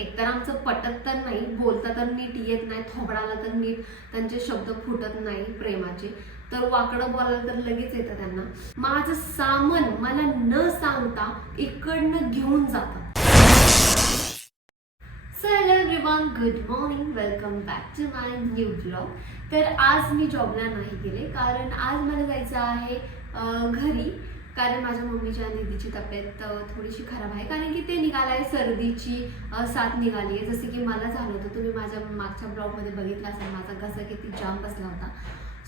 एकतर आमचं पटत तर नाही, बोलता तर नीट येत नाही, थोबडाला तर नीट त्यांचे शब्द फुटत नाही प्रेमाचे, तर वाकडं बोलायला तर लगेच येतं त्यांना. माझं सामान मला न सांगता इकडनं घेऊन जातात. So hello everyone, good morning, welcome back to my new blog. तर आज मी जॉबला नाही गेले कारण आज मला जायचं आहे घरी, कारण माझ्या मम्मीच्या आणि दीदीची तब्येत थोडीशी खराब आहे, कारण की ते निघालाय सर्दीची साथ निघाली आहे. जसे की मला झालं होतं, तुम्ही माझ्या मागच्या ब्लॉगमध्ये बघितलं असेल माझा घसा किती जाम बसला होता.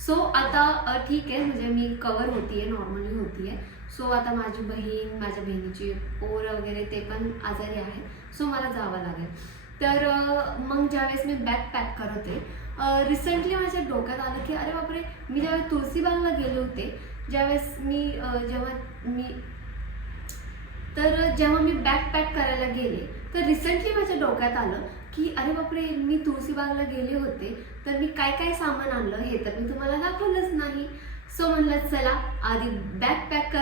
सो आता ठीक आहे, म्हणजे मी कवर होतीये, नॉर्मली होतीये. सो आता माझी बहीण, माझ्या बहिणीची पोरं वगैरे ते पण आजारी आहे, सो मला जावं लागेल. तर मग ज्यावेळेस मी बॅग पॅक करत आहे, रिसेंटली माझ्या डोक्यात आलं की अरे बापरे, मी ज्यावेळेस तुळशीबागला गेले होते, जेव्हा मी बॅग पॅक करायला गेले, तर रिसेंटली माझ्या डोक्यात आलं की अरे बापरे, मी तुळशीबागला गेले होते, तर मी काय काय सामान आणलं हे तर मी तुम्हाला दाखवलंच नाही. सो म्हणलं चला बॅग पॅक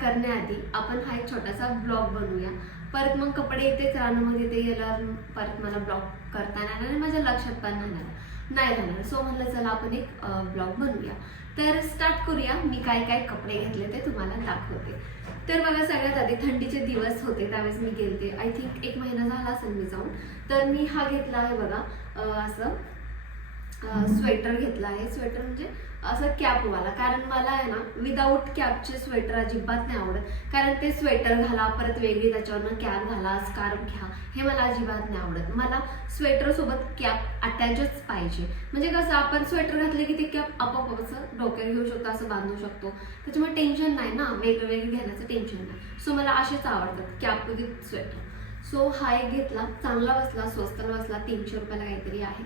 करण्याआधी आपण हा एक छोटासा ब्लॉग बनवूया. परत मग कपडे इथेच रानामध्ये ते गेल्यावर परत मला ब्लॉग करता येणार आणि माझ्या लक्षात पण नाही राहणार. सो म्हणलं चला आपण एक ब्लॉग बनवूया. तर स्टार्ट करूया. मी काय काय कपडे घेतले ते तुम्हाला दाखवते. तर बघा, सगळ्यात आधी थंडीचे दिवस होते, त्यावेळेस मी गेलते, आय थिंक 1 महिना झाला असेल मी जाऊन. तर मी हा घेतला आहे बघा, असं स्वेटर घेतला आहे. स्वेटर म्हणजे असं कॅपवाला, कारण मला आहे ना विदाऊट कॅपचे स्वेटर अजिबात नाही आवडत, कारण ते स्वेटर घाला, परत वेगळी त्याच्यावरनं कॅप घाला, स्कार्फ घ्या, हे मला अजिबात नाही आवडत. मला स्वेटर सोबत कॅप अटॅचच पाहिजे. म्हणजे कसं, आपण स्वेटर घातले की ते कॅप आपोआप असं डोक्यावर घेऊ शकतो, असं बांधू शकतो, त्याच्यामुळे टेन्शन नाही ना, वेगवेगळे घेण्याचं टेन्शन नाही. सो मला असेच आवडतात, कॅप विथ स्वेटर. सो हा एक घेतला, चांगला बसला, स्वस्ताला बसला, 300 रुपयाला काहीतरी आहे.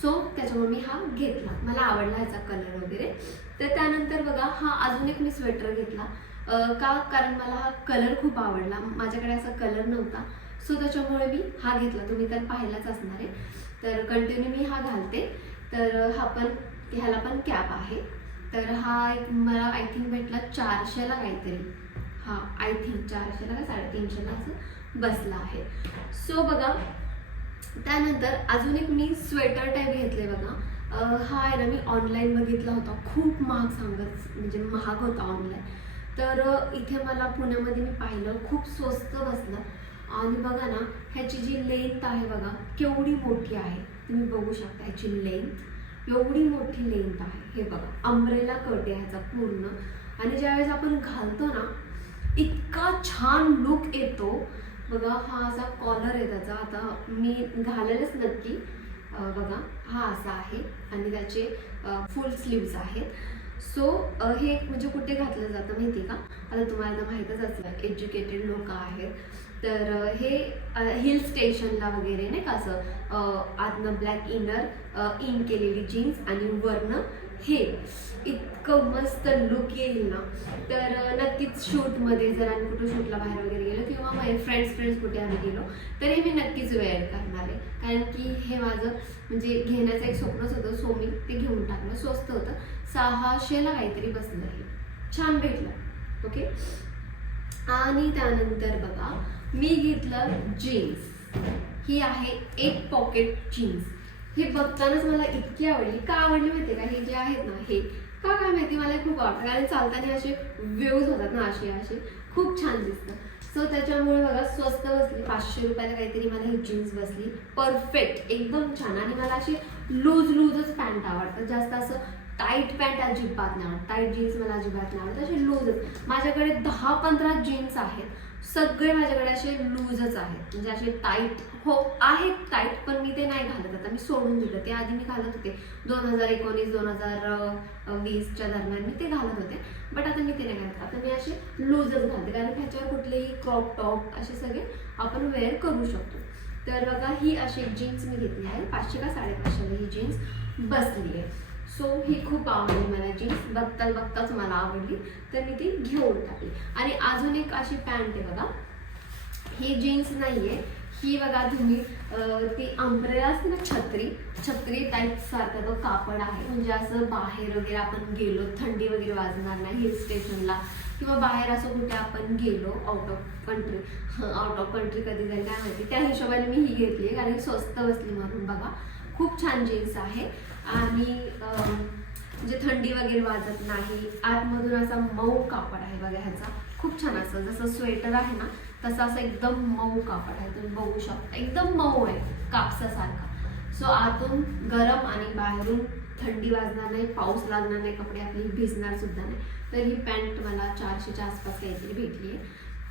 सो त्याच्यामुळे मी हा घेतला, मला आवडला ह्याचा कलर वगैरे. तर त्यानंतर बघा, हा अजून एक मी स्वेटर घेतला, कारण मला हा कलर खूप आवडला, माझ्याकडे असा कलर नव्हता. सो त्याच्यामुळे मी हा घेतला, तुम्ही तर पाहिलाच असणार आहे. तर कंटिन्यू मी हा घालते. तर ह्याला पण कॅप आहे. तर हा एक मला आय थिंक भेटला 400ला काहीतरी, हा आय थिंक 400ला का 350ला असं बसला आहे. सो बघा, त्यानंतर अजून एक मी स्वेटर टाईप घेतले बघा. हा आहे ना, मी ऑनलाईन बघितला होता, खूप म्हणजे महाग होता ऑनलाईन. तर इथे मला पुण्यामध्ये मी पाहिलं, खूप स्वस्त बसलं. आणि बघा ना, ह्याची जी लेंथ आहे बघा, केवढी मोठी आहे, तुम्ही बघू शकता ह्याची लेंथ, एवढी मोठी लेंथ आहे. हे बघा, अंब्रेला कट आहे ह्याचा पूर्ण. आणि ज्यावेळेस आपण घालतो ना, इतका छान लुक येतो बघा. हा असा कॉलर आहे त्याचा, आता मी घालेलच नक्की. बघा, हा असा आहे आणि त्याचे फुल स्लीव्स आहेत. सो हे म्हणजे कुठे घातलं जातं माहिती का, आता तुम्हाला तर माहीतच असेल, एज्युकेटेड लोक आहेत, तर हे हिल स्टेशनला वगैरे नाही का, असं आतनं ब्लॅक इन केलेली जीन्स आणि वरनं हे इतकं मस्त लुक येईल ना. तर नक्कीच शूटमध्ये जर आम्ही कुठं शूटला बाहेर वगैरे गेलो, किंवा माझे फ्रेंड्स कुठे आम्ही गेलो, तर हे मी नक्कीच वेअर करणार आहे, कारण की हे माझं म्हणजे घेण्याचं एक स्वप्नच होतं. सो मी ते घेऊन टाकलं, स्वस्त होतं, 600ला काहीतरी बसलं, हे छान भेटलं. ओके. आणि त्यानंतर बघा, मी घेतलं जीन्स. ही आहे 1 पॉकेट जीन्स. हे बघतानाच मला इतकी आवडली. का आवडली माहिती का, हे जे आहेत ना, हे का काय माहिती, मला खूप आवडतं, कारण चालताना असे व्ह्यूज होतात ना, असे खूप छान दिसतं. सो त्याच्यामुळे बघा, स्वस्त बसली, 500 रुपयाला काहीतरी मला ही जीन्स बसली, परफेक्ट, एकदम छान. आणि मला अशी लूजच पॅन्ट आवडतं, जास्त असं टाईट पॅन्ट अजिबात नाही आवडत, टाईट जीन्स मला अजिबात नाही आवडत, असे लूजच. माझ्याकडे 10-15 जीन्स आहेत, सगळे माझ्याकडे असे लूजच आहेत, म्हणजे असे टाईट आहेत टाईट, पण मी ते नाही घालत, आता मी सोडून दिलं. ते आधी मी घालत होते 2019-2020च्या दरम्यान मी ते घालत होते, बट आता मी ते नाही घालत. आता मी असे लूजच घालते, कारण ह्याच्यावर कुठलेही क्रॉप टॉप असे सगळे आपण वेअर करू शकतो. तर बघा, ही अशी एक जीन्स मी घेतली आहे, 500 का 550ला ही जीन्स बसली आहे. सो ही खूप आवडली मला जीन्स, बघताच मला आवडली, तर मी ती घेऊन टाकली. आणि अजून एक अशी पॅन्ट आहे बघा, ही जीन्स नाहीये, ही बघा तुम्ही, ती अंब्रेला असते ना, छत्री टाईप सारखा तो कापड आहे, म्हणजे असं बाहेर वगैरे आपण गेलो, थंडी वगैरे वाजणार नाही हिल स्टेशनला, किंवा बाहेर असं कुठे आपण गेलो आउट ऑफ कंट्री कधी जाईल काय माहिती, त्या हिशोबाने मी ही घेतली आहे कारण स्वस्त बसली म्हणून. बघा खूप छान जीन्स आहे आणि म्हणजे थंडी वगैरे वाजत नाही. आतमधून असा मऊ कापड आहे बघा ह्याचा, खूप छान असं जसं स्वेटर आहे ना तसं असं एकदम मऊ कापड आहे, तुम्ही बघू शकता एकदम मऊ आहे कापसासारखा. सो आतून गरम आणि बाहेरून थंडी वाजणार नाही, पाऊस लागणार नाही, कपडे आपली भिजणार सुद्धा नाही. तर ही पॅन्ट मला 400च्या आसपास काहीतरी भेटली आहे.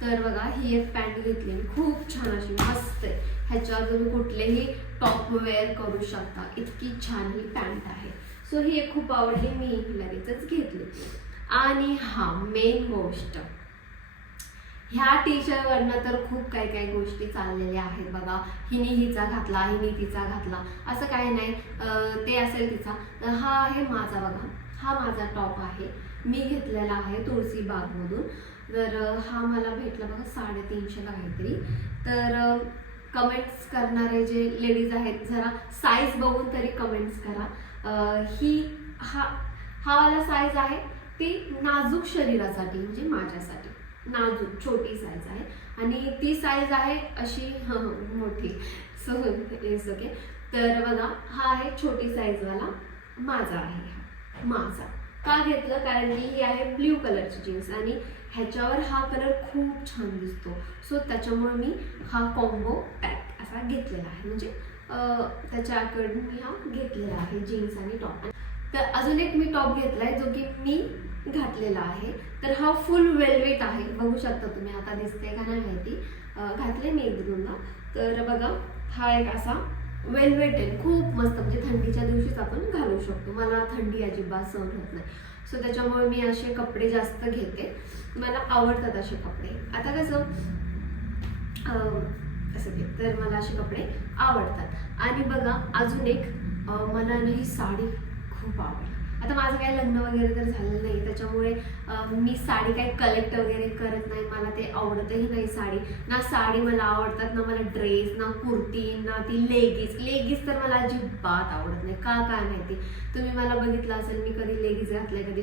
तर बघा ही एक पॅन्ट घेतली, खूप छान अशी मस्त आहे. ह्याच्यावर तुम्ही कुठलेही टॉप वेअर करू शकता, इतकी छान ही पॅन्ट आहे. सो ही एक खूप आवडली, मी लगेचच घेतली. आणि हा मेन गोष्ट, ह्या टी शर्टवरनं तर खूप काही काही गोष्टी चाललेल्या आहेत बघा. हिने हिचा घातला, हिने तिचा घातला, असं काही नाही. ते असेल तिचा. तर हा आहे माझा बघा, हा माझा टॉप आहे, मी घेतलेला आहे तुळशी बागमधून. तर हा मला भेटला बघा 350ला काहीतरी. तर कमेंट्स करणारे जे लेडीज आहेत जरा साईज बघून तरी कमेंट्स करा. हा वाला साईज आहे ती नाजूक शरीरासाठी, म्हणजे माझ्यासाठी नाजूक छोटी साईज आहे. आणि ती साईज आहे अशी मोठी. So it's okay. तर बघा हा आहे छोटी साईजवाला, माझा आहे. माझा का घेतलं कारण की ही आहे ब्ल्यू कलरची जीन्स आणि ह्याच्यावर हा कलर खूप छान दिसतो. सो त्याच्यामुळे मी हा कॉम्बो पॅक असा घेतलेला आहे, म्हणजे त्याच्याकडून मी हा घेतलेला आहे जीन्स आणि टॉप. तर अजून एक मी टॉप घेतलाय जो की मी घातलेला आहे. तर हा फुल वेलवेट आहे, बघू शकता तुम्ही, आता दिसते का नाही माहिती, घातले मी एक दोनदा. तर बघा हा एक असा वेलवेट आहे, खूप मस्त, म्हणजे थंडीच्या दिवशीच आपण घालू शकतो. मला थंडी अजिबात सहन होत नाही. सो त्याच्यामुळे मी असे कपडे जास्त घेते, मला आवडतात असे कपडे. आता कसं असं घे, तर मला असे कपडे आवडतात. आणि बघा अजून एक, मला ना ही साडी खूप आवडते. आता माझं काही लग्न वगैरे तर झालेलं नाही, त्याच्यामुळे मी साडी काही कलेक्ट वगैरे करत नाही, मला ते आवडतही नाही साडी. ना साडी मला आवडतात, ना मला ड्रेस, ना कुर्ती, ना ती लेगीज तर मला अजिबात आवडत नाही, का काय माहिती. तुम्ही मला बघितलं असेल मी कधी लेगीज घातलंय, कधी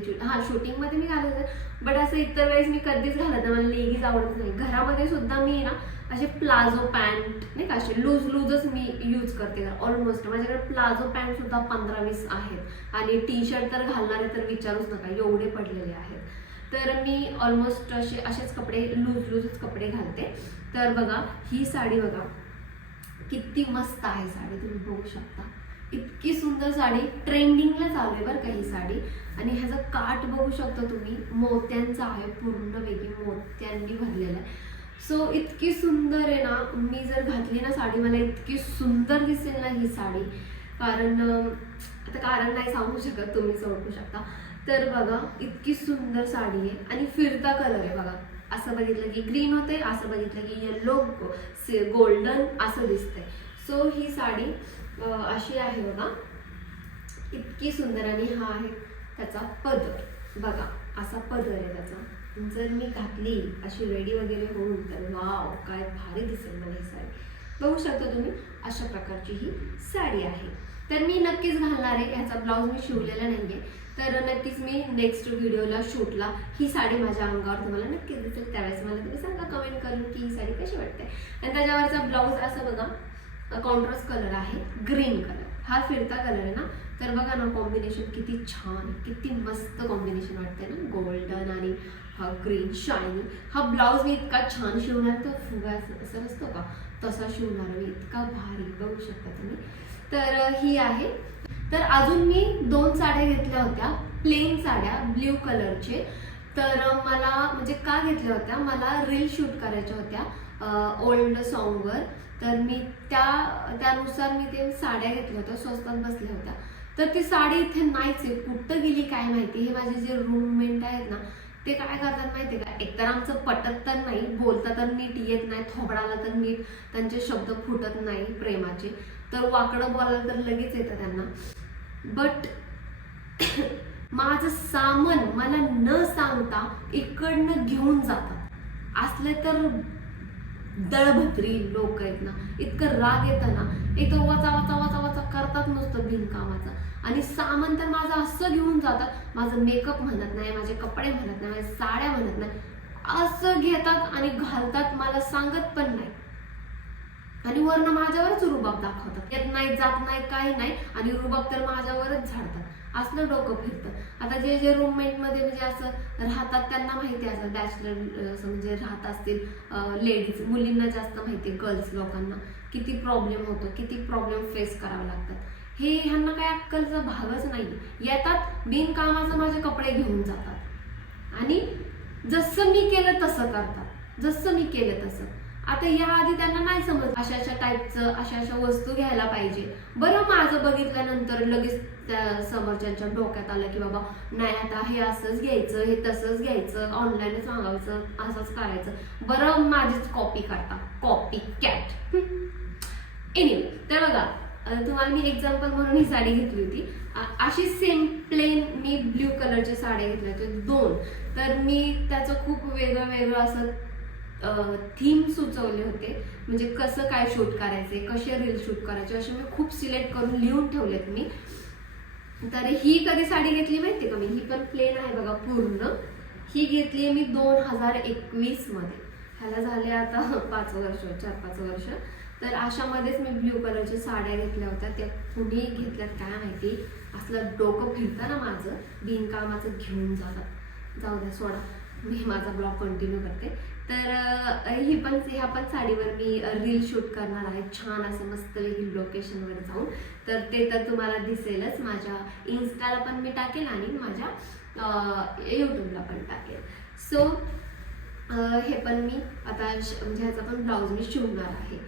शूटिंगमध्ये मी घालत, बट असं इतर वेळेस मी कधीच घालत नाही, मला लेगीज आवडत नाही. घरामध्ये सुद्धा मी ना असे प्लाझो पॅन्ट नाही का, असे लूजच मी यूज करते ऑलमोस्ट. माझ्याकडे प्लाझो पॅन्ट सुद्धा 15-20 आहेत आणि टी शर्ट तर घालणारे तर विचारूच नका, एवढे पडलेले आहेत. तर मी ऑलमोस्ट असेच कपडे लूजच कपडे घालते. तर बघा ही साडी बघा किती मस्त आहे साडी, तुम्ही बघू शकता, इतकी सुंदर साडी, ट्रेंडिंगला चालू आहे बरं का ही साडी. आणि ह्याचा काठ बघू शकता तुम्ही, मोत्यांचा आहे, पूर्ण वेगळी मोत्यांनी भरलेला आहे. सो इतकी सुंदर आहे ना, मी जर घातली ना साडी मला इतकी सुंदर दिसेल ना ही साडी, कारण आता कारण नाही सांगू शकत, तुम्हीच ओळखू शकता. तर बघा इतकी सुंदर साडी आहे आणि फिरता कलर आहे बघा, असं बघितलं की ग्रीन होते, असं बघितलं की येलो गोल्डन असं दिसतंय. सो ही साडी अशी आहे बघा, इतकी सुंदर. आणि हा आहे त्याचा पदर, बघा असा पदर आहे त्याचा. जर मी घातली अशी रेडी वगैरे होऊन तर वाव काय भारी दिसेल मला ही साडी. बघू शकता तुम्ही, अशा प्रकारची ही साडी आहे. तर मी नक्कीच घालणार आहे. ह्याचा ब्लाऊज मी शिवलेला नाहीये, तर नक्कीच मी नेक्स्ट व्हिडिओला शूटला ही साडी माझ्या अंगावर तुम्हाला नक्कीच दिसेल. त्यावेळेस मला तुम्ही सांगा कमेंट करून की ही साडी कशी वाटते. आणि त्याच्यावरचा ब्लाऊज असं बघा कॉन्ट्रास्ट कलर आहे, ग्रीन कलर, हा फिरता कलर आहे ना. तर बघा ना कॉम्बिनेशन किती छान, किती मस्त कॉम्बिनेशन वाटतंय ना, गोल्डन आणि हा ग्रीन शायनी. हा ब्लाऊज मी इतका छान शिवणार, तो फुगा असं नसतो का तसा शिवणार मी, इतका भारी, बघू शकता तुम्ही. तर ही आहे. तर अजून मी 2 साड्या घेतल्या होत्या, प्लेन साड्या ब्ल्यू कलरचे. तर मला म्हणजे का घेतल्या होत्या, मला रील शूट करायच्या होत्या ओल्ड सॉन्गवर. तर मी त्यानुसार मी ते साड्या घेतल्या होत्या, स्वस्तात बसल्या होत्या. तर ती साडी इथे नाहीच आहे, कुठं गेली काय माहिती. हे माझे जे रूममेट आहेत ना ते काय करतात माहिती का, एकतर आमचं पटत तर नाही, बोलता तर नीट येत नाही, थोबडाला तर नीट त्यांचे शब्द फुटत नाही प्रेमाचे, तर वाकडं बोलायला तर लगेच येतं त्यांना. बट माझं सामान मला न सांगता इकडनं घेऊन जातात. असले तर दळभद्री लोक आहेत ना, इतकं राग येतं ना, एक तर वाचा वाचा वाचा वाचा करतात नुसतं बिनकामाचं. आणि सामान तर माझं असं घेऊन जातात, माझं मेकअप म्हणत नाही, माझे कपडे म्हणत नाही, माझ्या साड्या म्हणत नाही, असं घेतात आणि घालतात, मला सांगत पण नाही. आणि वरनं माझ्यावरच रुबाब दाखवतात, येत नाही जात नाही काही नाही, आणि रुबाब तर माझ्यावरच झाडतात. असलं डोकं फिरतं. आता जे जे रूममेट मध्ये म्हणजे असं राहतात त्यांना माहिती असं बॅचलर असं म्हणजे राहत असतील लेडीज, मुलींना जास्त माहिती, गर्ल्स लोकांना किती प्रॉब्लेम होतो, किती प्रॉब्लेम फेस करावे लागतात. हे ह्यांना काय अक्कलचा भागच नाही. येतात बिनकामाचं माझे कपडे घेऊन जातात आणि जसं मी केलं तसं करतात, जसं मी केलं तसं. आता या आधी त्यांना नाही समज अशा अशा टाईपचं अशा अशा वस्तू घ्यायला पाहिजे. बरं माझं बघितल्यानंतर लगेच त्या समोरच्यांच्या डोक्यात आलं की बाबा नाही आता हे असंच घ्यायचं, हे तसंच घ्यायचं, ऑनलाईनच मागवायचं, असंच करायचं. बरं माझीच कॉपी करता, कॉपी कॅट. एनिवे, तर बघा तुम्हाला मी एक्झाम्पल म्हणून ही साडी घेतली होती. अशी सेम प्लेन मी ब्ल्यू कलरच्या साड्या घेतल्या होत्या 2. तर मी त्याचं खूप वेगळं वेगळं असं थीम सुचवले होते, म्हणजे कसं काय शूट करायचे, कसे रील शूट करायचे, असे मी खूप सिलेक्ट करून लिहून ठेवलेत मी. तर ही कधी साडी घेतली माहिती का मी, ही पण प्लेन आहे बघा पूर्ण. ही घेतली मी 2021 मध्ये, ह्याला झाले आता 5 वर्ष, 4-5 वर्ष. तर अशामध्येच मी ब्ल्यू कलरच्या साड्या घेतल्या होत्या. त्या कुणी घेतल्यात काय माहिती, असलं डोकं फिरतं ना माझं, बिनकामाचं घेऊन जातात. जाऊ द्या सोडा, मी माझा ब्लॉग कंटिन्यू करते. तर ह्या पण साडीवर मी रील शूट करणार आहे, छान असं मस्त लोकेशनवर जाऊन. तर ते तर तुम्हाला दिसेलच, माझ्या इन्स्टाला पण मी टाकेल आणि माझ्या यूट्यूबला पण टाकेल. सो हे पण मी आता म्हणजे ह्याचा पण ब्लाऊज मी शिवणार आहे.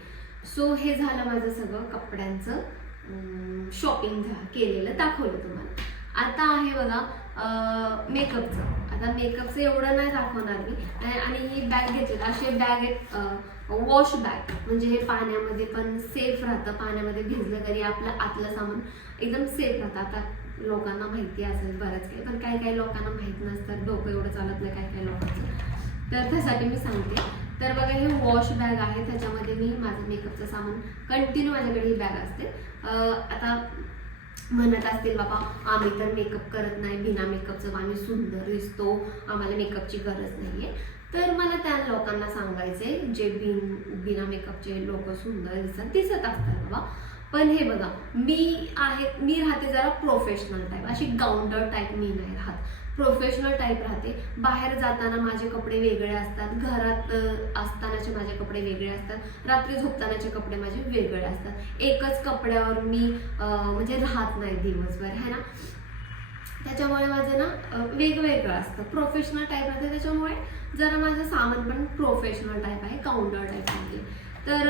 सो हे झालं माझं सगळं कपड्यांचं शॉपिंग केलेलं, दाखवलं तुम्हाला. आता आहे बघा मेकअपचं. आता मेकअपचं एवढं नाही दाखवणार मी. आणि ही बॅग घेतली, अशी बॅग आहेत वॉश बॅग, म्हणजे हे पाण्यामध्ये पण सेफ राहतं, पाण्यामध्ये भिजलं तरी आपलं आतलं सामान एकदम सेफ राहतं. आता लोकांना माहिती असेल बरंच काही, पण काही काही लोकांना माहीत नसतं, डोकं एवढं चालत नाही काही काही लोकांचं. तर त्यासाठी मी सांगते. तर बघा हे वॉश बॅग आहे, त्याच्यामध्ये मी माझं मेकअपचं सामान कंटिन्यू माझ्याकडे ही बॅग असते. आता म्हणत असतील बाबा आम्ही तर मेकअप करत नाही, बिना मेकअपचं आम्ही सुंदर दिसतो, आम्हाला मेकअपची गरज नाहीये. तर मला त्या लोकांना सांगायचे जे बिना मेकअपचे लोक सुंदर दिसत असतात बाबा. पण हे बघा मी राहते जरा प्रोफेशनल टाईप, अशी गाउंडर टाईप मी नाही राहत, प्रोफेशनल टाईप राहते. बाहेर जाताना माझे कपडे वेगळे असतात, घरात असतानाचे माझे कपडे वेगळे असतात, रात्री झोपतानाचे कपडे माझे वेगळे असतात. एकच कपड्यावर मी म्हणजे राहत नाही दिवसभर, है ना. त्याच्यामुळे माझं ना वेगवेगळं असतं, प्रोफेशनल टाईप राहते. त्याच्यामुळे जरा माझं सामान पण प्रोफेशनल टाईप आहे, काउंटर टाईपमध्ये. तर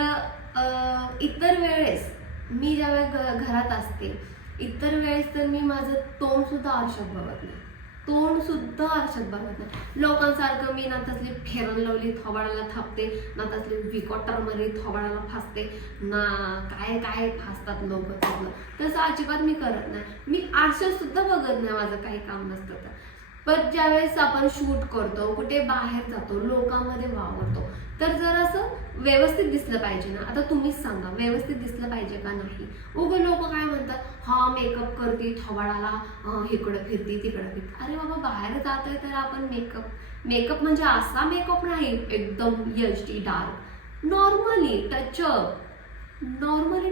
इतर वेळेस मी ज्यावेळेस घरात असते, इतर वेळेस तर मी माझं तोंड सुद्धा आरशात बघत नाही, तोंड सुद्धा आरशात बघत नाही. लोकांसारखं मी ना तसली फेरन लावली थोबाडाला थापते, ना तसली विकॉटरमध्ये थोबाडाला फासते, ना काय काय फासतात लोक चांगलं, तसं अजिबात मी करत नाही. मी आरशात सुद्धा बघत नाही, माझं काही काम नसतं तर. पण ज्यावेळेस आपण शूट करतो, कुठे बाहेर जातो, लोकांमध्ये वावरतो, तर जर असं व्यवस्थित दिसलं पाहिजे ना. आता तुम्हीच सांगा, व्यवस्थित दिसलं पाहिजे का नाही. उगं लोक काय म्हणतात, हा मेकअप करते थोबाडाला, इकडं फिरते तिकडं फिरते. अरे बाबा बाहेर जातोय तर आपण मेकअप म्हणजे असा मेकअप नाही एकदम HD डार्क, नॉर्मली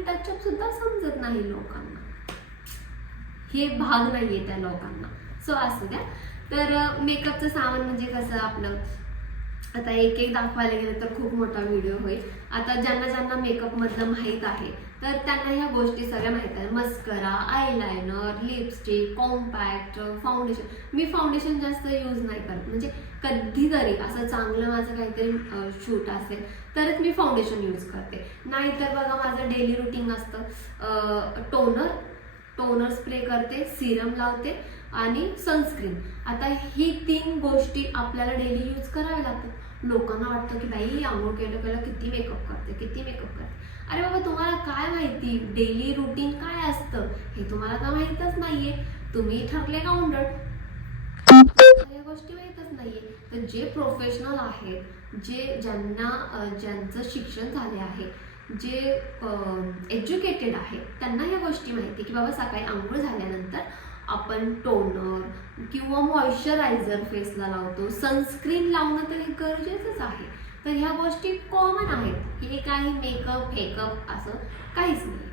टचअप सुद्धा समजत नाही लोकांना, हे भाग नाहीये त्या लोकांना. सो असू द्या. तर मेकअपचं सामान म्हणजे कसं आपलं आता एक एक दाखवायला गेलं तर खूप मोठा व्हिडिओ होईल. आता ज्यांना ज्यांना मेकअप मधलं माहीत आहे तर त्यांना ह्या गोष्टी सगळ्या माहीत आहे. Mascara, eyeliner, lipstick, compact, foundation. मी फाउंडेशन जास्त यूज नाही करत, म्हणजे कधीतरी असं चांगलं माझं काहीतरी शूट असेल तरच मी फाउंडेशन यूज करते. नाहीतर बघा माझं डेली रुटीन असतं, टोनर स्प्रे करते, सिरम लावते आणि सनस्क्रीन. आता ही 3 गोष्टी आपल्याला डेली यूज कराव्या लागतात. लोकांना वाटतं की बाई आंघोळ केलं किती मेकअप करते. अरे बाबा तुम्हाला काय माहिती डेली रुटीन काय असतं हे तुम्हाला तर माहीतच नाहीये. तुम्ही ठरले गाउंडर. गोष्टी माहीतच नाहीये. तर जे प्रोफेशनल आहेत, ज्यांचं शिक्षण झाले आहे, जे एज्युकेटेड आहेत, त्यांना ह्या गोष्टी माहिती की बाबा सकाळी आंघोळ झाल्यानंतर आपण टोनर किंवा मॉइश्चरायझर फेसला लावतो, सनस्क्रीन लावणं तरी गरजेचंच आहे. तर ह्या गोष्टी कॉमन आहेत. हे काही मेकअप फेकअप असं काहीच नाही.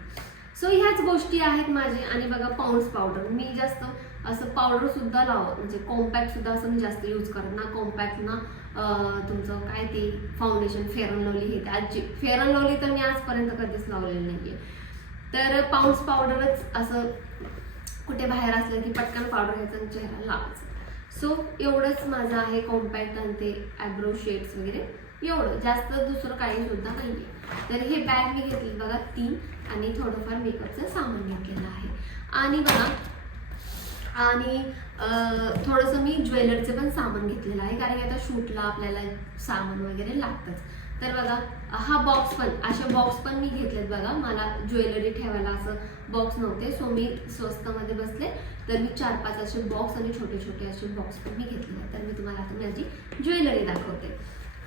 सो ह्याच गोष्टी आहेत माझे. आणि बघा पॉन्ड्स पावडर, मी जास्त असं पावडर सुद्धा म्हणजे कॉम्पॅक्ट सुद्धा असं मी जास्त यूज करत ना. कॉम्पॅक्ट ना तुमचं काय ते फाउंडेशन फेअर अँड लवली हे त्याची फेअर अँड लवली तर मी आजपर्यंत कधीच लावलेलं नाहीये. तर पाऊंड्स पावडरच असं कुठे बाहेर असलं की पटकन पावडर घ्यायचं आणि चेहरा लावायचं. सो एवढंच माझं आहे. कॉम्पॅक्ट आणि ते आयब्रो शेड्स वगैरे एवढं, जास्त दुसरं काही सुद्धा नाहीये. तर हे बॅग मी घेतली बघा 3 आणि थोडंफार मेकअपचं सामान घेतलेलं आहे. आणि बघा आणि थोडंसं मी ज्वेलरीचं पण सामान घेतलेलं आहे, कारण की आता शूटला आपल्याला सामान वगैरे लागतंच. तर बघा हा बॉक्स पण, असे बॉक्स पण मी घेतलेत बघा. मला ज्वेलरी ठेवायला असं बॉक्स नव्हते, सो मी स्वस्तामध्ये बसले तर मी 4-5 असे बॉक्स आणि छोटे छोटे असे बॉक्स पण मी घेतले. तर मी तुम्हाला आता माझी ज्वेलरी दाखवते.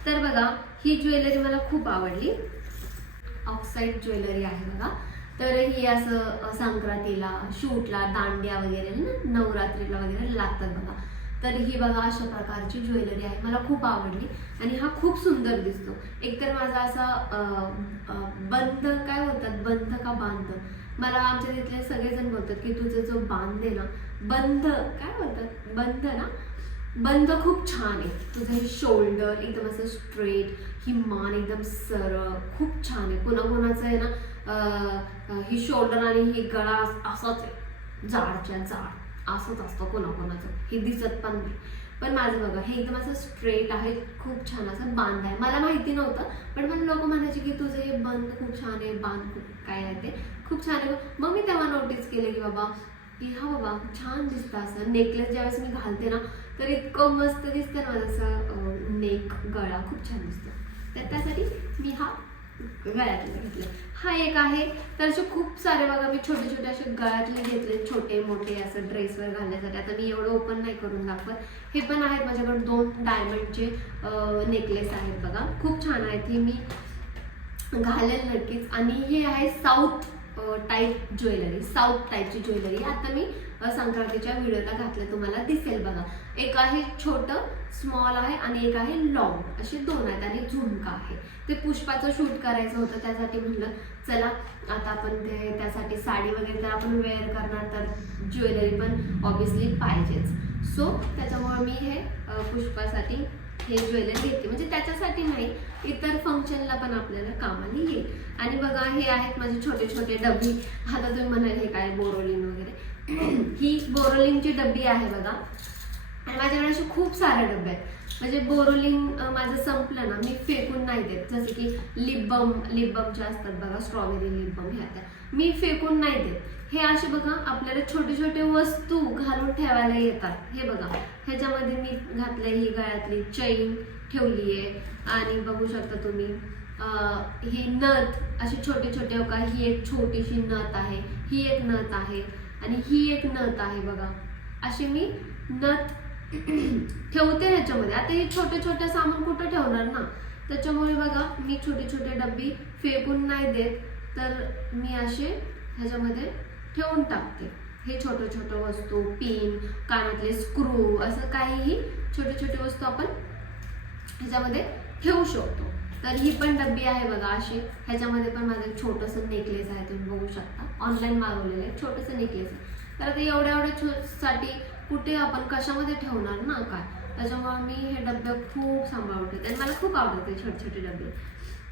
तर बघा ही ज्वेलरी मला खूप आवडली. ऑक्साईड ज्वेलरी आहे बघा. तर ही असं संक्रांतीला, शूटला, दांड्या वगैरे नवरात्रीला वगैरे लागतात बघा. तर ही बघा अशा प्रकारची ज्वेलरी आहे, मला खूप आवडली आणि हा खूप सुंदर दिसतो. एकतर माझा असा बंद काय बोलतात, बंद का बांध, मला आमच्या तिथले सगळेजण बोलतात की तुझं जो बांध आहे ना, बंद काय बोलतात, बंद ना, बंद खूप छान आहे तुझं. हे शोल्डर एकदम असं स्ट्रेट, ही मान एकदम सरळ, खूप छान आहे. कोणाकोणाचं आहे ना ही शोल्डर आणि ही गळा असाच आहे, जाडच्या जाड असंच असतं कोणाकोणाचं, हे दिसत पण नाही. पण माझं बघा हे एकदम असं स्ट्रेट आहे, खूप छान असं बांध आहे. मला माहिती नव्हतं, पण मला लोक म्हणायचे की तुझं हे बंद खूप छान आहे, बांध खूप काय आहे ते खूप छान आहे. मग मी तेव्हा नोटीस केलं की बाबा की हा बाबा छान दिसतं. असं नेकलेस ज्यावेळेस मी घालते ना तर इतकं मस्त दिसतं ना माझं असं नेक, गळा खूप छान दिसतो. तर त्यासाठी मी हा गळ्यातले घेतले. हा एक आहे. तर असे खूप सारे बघा मी छोटे छोटे असे गळ्यातले घेतले, छोटे मोठे असं ड्रेसवर घालण्यासाठी. आता मी एवढं ओपन नाही करून दाखवत. हे पण आहेत माझ्याकडे 2 डायमंडचे नेकलेस आहेत बघा, खूप छान आहेत. हे मी घालेल नक्कीच. आणि हे आहे साऊथ टाईप ज्वेलरी, साऊथ टाईपची ज्वेलरी. आता मी संक्रांतीच्या व्हिडिओला घातलं, तुम्हाला दिसेल बघा. एक आहे छोटं स्मॉल आहे आणि एक आहे लॉंग, असे 2 आहेत. आणि झुमका आहे. ते पुष्पाचं शूट करायचं होतं, त्यासाठी म्हटलं चला आता आपण त्यासाठी साडी वगैरे तर आपण वेअर करणार, तर ज्वेलरी पण ऑब्विसली पाहिजेच. सो त्याच्यामुळे मी हे पुष्पासाठी हे ज्वेलरी घेते, म्हणजे त्याच्यासाठी नाही, इतर फंक्शनला पण आपल्याला कामाला येईल. आणि बघा हे आहेत माझे छोटे छोटे डबी. आता तुम्ही म्हणाल हे काय बोरोलिन वगैरे, ही बोरोलिनची डब्बी आहे बघा. आणि माझ्याकडे असे खूप सारे डबे आहेत. म्हणजे बोरोलिन माझं संपलं ना मी फेकून नाही देत. जसे की लिप बमचे असतात बघा, स्ट्रॉबेरी लिप बम, ह्या मी फेकून नाही देत. हे असे बघा आपल्याला छोटे छोटे वस्तू घालून ठेवायला येतात. हे बघा ह्याच्यामध्ये मी घातलंय, ही गळ्यातली चैन ठेवली आहे. आणि बघू शकता तुम्ही ही नथ, अशी छोटे छोटे बघा, ही एक छोटीशी नथ आहे, ही एक नथ आहे आणि ही एक नथ आहे बघा. अशी मी नथ ठेवते ह्याच्यामध्ये. आता हे छोटे छोटे सामान कुठं ठेवणार ना, त्याच्यामुळे बघा मी छोटे छोटे डब्बी फेकून नाही देत, तर मी असे ह्याच्यामध्ये ठेवून टाकते. हे छोटे छोटे वस्तू, पिन, कानातले स्क्रू, असं काहीही छोटे छोटे वस्तू आपण ह्याच्यामध्ये ठेवू शकतो. तर ही पण डब्बी आहे बघा अशी. ह्याच्यामध्ये पण माझं छोटंसं नेकलेस आहे, तुम्ही बघू शकता, ऑनलाईन मागवलेलं आहे, छोटंसं नेकलेस आहे. तर आता एवढ्या साठी कुठे आपण कशामध्ये ठेवणार ना काय, त्याच्यामुळे मी हे डबे खूप सांभाळते आणि मला खूप आवडते छोटे छोटे डबे.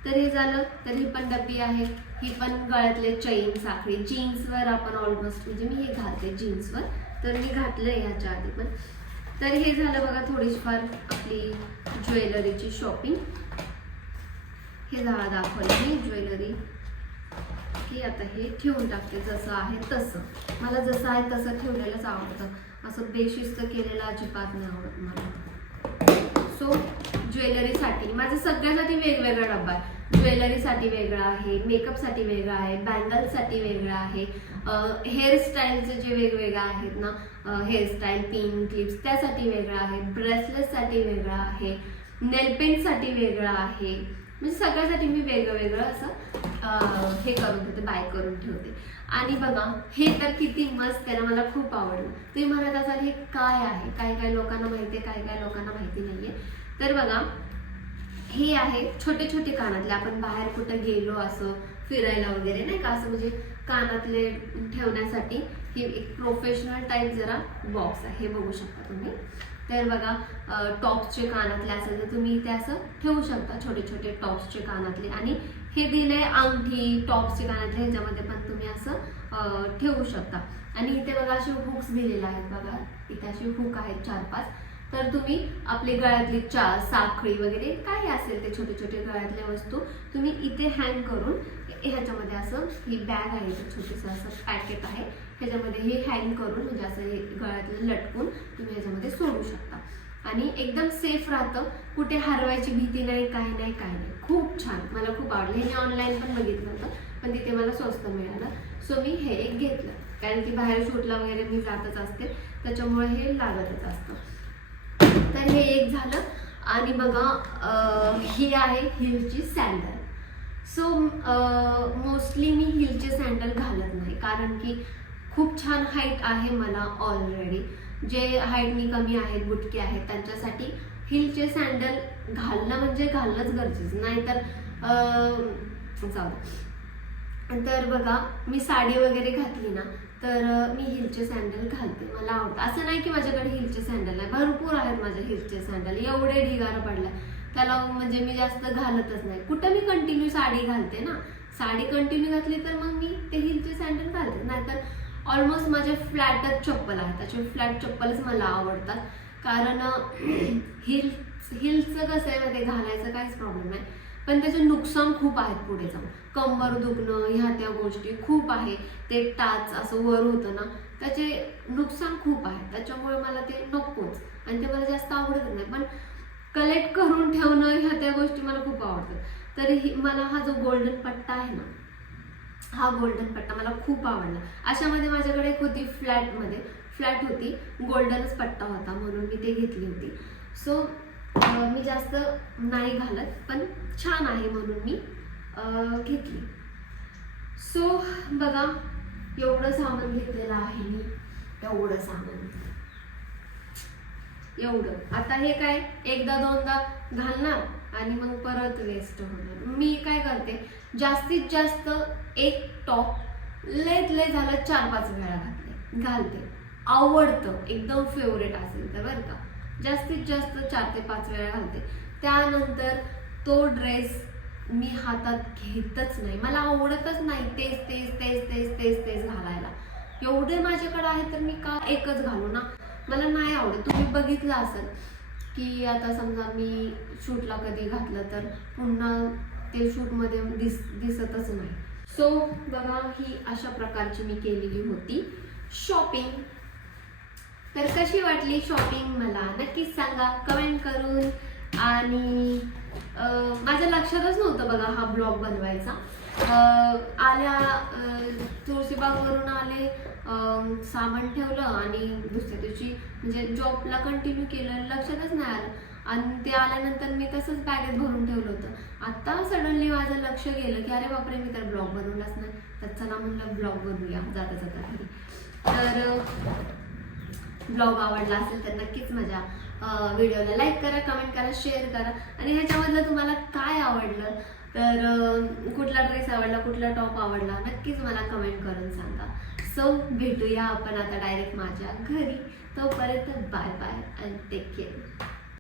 तर हे झालं. तर ही पण डब्बी आहे. ही पण गळ्यातले चैन, साखळी, जीन्सवर आपण ऑलमोस्ट, म्हणजे मी हे घालते जीन्सवर, तर मी घातलंय ह्याच्या आधी पण. तर हे झालं बघा थोडीफार आपली ज्वेलरीची शॉपिंग. हे दाखवलं मी ज्वेलरी की आता हे ठेवून टाकते जसं आहे तसं. मला जसं आहे तसं ठेवलेलंच आवडतं, असं बेशिस्त केलेलं अजिबात नाही आवडत मला. सो ज्वेलरीसाठी माझं सगळ्यासाठी वेगवेगळा डब्बा आहे. ज्वेलरीसाठी वेगळं आहे, मेकअपसाठी वेगळं आहे, बँगल्ससाठी वेगळं आहे, हेअरस्टाईलचे जे वेगवेगळं आहेत ना, हेअरस्टाईल, पिन, क्लिप्स त्यासाठी वेगळं आहे, ब्रेसलेटसाठी वेगळं आहे, नेलपेंटसाठी वेगळं आहे. म्हणजे सगळ्यासाठी मी वेगळं वेगळं असं हे करून ठेवते, बाय करून ठेवते. आणि बघा हे तर किती मस्त आहे ना, मला खूप आवडलं. तुम्ही म्हणत असाल हे काय आहे, काही काही लोकांना माहिती आहे, काही काही लोकांना माहिती नाहीये. तर बघा हे आहे छोटे छोटे कानातले. आपण बाहेर कुठं गेलो असं फिरायला वगैरे नाही का, असं म्हणजे कानातले ठेवण्यासाठी हे एक प्रोफेशनल टाईप जरा बॉक्स आहे, हे बघू शकता तुम्ही. तर बघा टॉप्सचे कानातले असेल तर तुम्ही इथे असं ठेवू शकता, छोटे छोटे टॉप्सचे कानातले. आणि हे दिले अंगठी, टॉप्सचे कानातले, ह्याच्यामध्ये पण तुम्ही असं ठेवू शकता. आणि इथे बघा असे हुक्स दिलेले आहेत, बघा इथे असे हुक आहेत 4-5. तर तुम्ही आपली गळ्यातली साखळी वगैरे काही असेल ते छोटे छोटे गळ्यातल्या वस्तू तुम्ही इथे हँग करून ह्याच्यामध्ये असं, ही बॅग आहे छोटीसं असं पॅकेट आहे, ह्याच्यामध्ये हे हँग करून म्हणजे असं हे गळ्यातलं लटकून तुम्ही ह्याच्यामध्ये सोडू शकता. आणि एकदम सेफ राहतं, कुठे हरवायची भीती नाही, काही नाही काय नाही. खूप छान, मला खूप आवडलं. हे मी ऑनलाईन पण बघितलं होतं पण तिथे मला स्वस्त मिळालं. सो मी हे एक घेतलं, कारण की बाहेर शूटला वगैरे मी जातच असते, त्याच्यामुळे हे लागतच असतं. तर हे एक झालं. आणि बघा ही आहे हिलची सँडल. सो मोस्टली मी हिलचे सँडल घालत नाही, कारण की खूप छान हाईट आहे मला ऑलरेडी. जे हाईटनी कमी आहेत, बुटके आहेत, त्यांच्यासाठी हिलचे सँडल घालणं म्हणजे घालणंच गरजेचं, नाहीतर जाऊ. तर बघा मी साडी वगैरे घातली ना तर मी हिलचे सँडल घालते, मला आवडतं. असं नाही की माझ्याकडे हिलचे सँडल नाही, भरपूर आहेत माझे हिलचे सँडल, एवढे ढिगारा पडलाय त्याला. म्हणजे मी जास्त घालतच नाही. कुठं मी कंटिन्यू साडी घालते ना, साडी कंटिन्यू घातली तर मग मी ते हिलचे सँडल घालते. नाहीतर ऑलमोस्ट माझे फ्लॅटच चप्पल आहेत, त्याचे फ्लॅट चप्पलच मला आवडतात. कारण हिलचं कसं आहे मध्ये घालायचं काहीच प्रॉब्लेम नाही, पण त्याचे नुकसान खूप आहेत पुढे जाऊन. कंबर दुखणं ह्या त्या गोष्टी खूप आहे. ते टाच असं वर होतं ना, त्याचे नुकसान खूप आहे, त्याच्यामुळे मला ते नकोच आणि ते मला जास्त आवडत नाही. पण कलेक्ट करून ठेवणं ह्या त्या गोष्टी मला खूप आवडतात. तरी मला हा जो गोल्डन पट्टा आहे ना, हा गोल्डन पट्टा मला खूप आवडला. अशामध्ये माझ्याकडे एक होती फ्लॅट होती, गोल्डनच पट्टा होता म्हणून मी ते घेतली होती. सो मी जास्त नाही घालत, पण छान आहे म्हणून मी घेतली. सो बघा एवढं सामान घेतलेलं आहे मी, एवढं सामान, एवढं. आता हे काय एकदा दोनदा घालणार आणि मग परत वेस्ट होणार. मी काय करते, जास्तीत जास्त एक टॉप लय झालं 4-5 वेळा घालते. आवडतं, एकदम फेवरेट असेल तर बरं का, जास्तीत जास्त 4 ते 5 वेळा घालते. त्यानंतर तो ड्रेस मी हातात घेतच नाही, मला आवडतच नाही तेच तेच तेच तेच तेच तेच घालायला. एवढे माझ्याकडे आहे तर मी का एकच घालू ना, मला नाही आवडत. तुम्ही बघितलं असेल की आता समजा मी शूटला कधी घातलं तर पुन्हा ते शूटमध्ये दिसतच नाही. सो बघा ही अशा प्रकारची मी केलेली होती शॉपिंग. तर कशी वाटली शॉपिंग मला नक्कीच सांगा कमेंट करून. आणि माझ्या लक्षातच नव्हतं बघा हा ब्लॉग बनवायचा. आल्या तुळशीबागवरून आले, सामान ठेवलं आणि दुसऱ्या दिवशी म्हणजे जॉबला कंटिन्यू केलं, लक्षातच नाही आलं. आणि ते आल्यानंतर मी तसंच बॅगेत भरून ठेवलं होतं. आता सडनली माझं लक्ष गेलं की अरे बापरे मी तर ब्लॉग बनवलाच नाही, तर चला म्हणलं ब्लॉग बनवूया जाता जाता घरी. तर ब्लॉग आवडला असेल तर नक्कीच माझ्या व्हिडिओला लाईक करा, कमेंट करा, शेअर करा. आणि ह्याच्यामधलं तुम्हाला काय आवडलं, तर कुठला ड्रेस आवडला, कुठला टॉप आवडला, नक्कीच मला कमेंट करून सांगा. सो भेटूया आपण आता डायरेक्ट माझ्या घरी. तोपर्यंत bye bye and take care.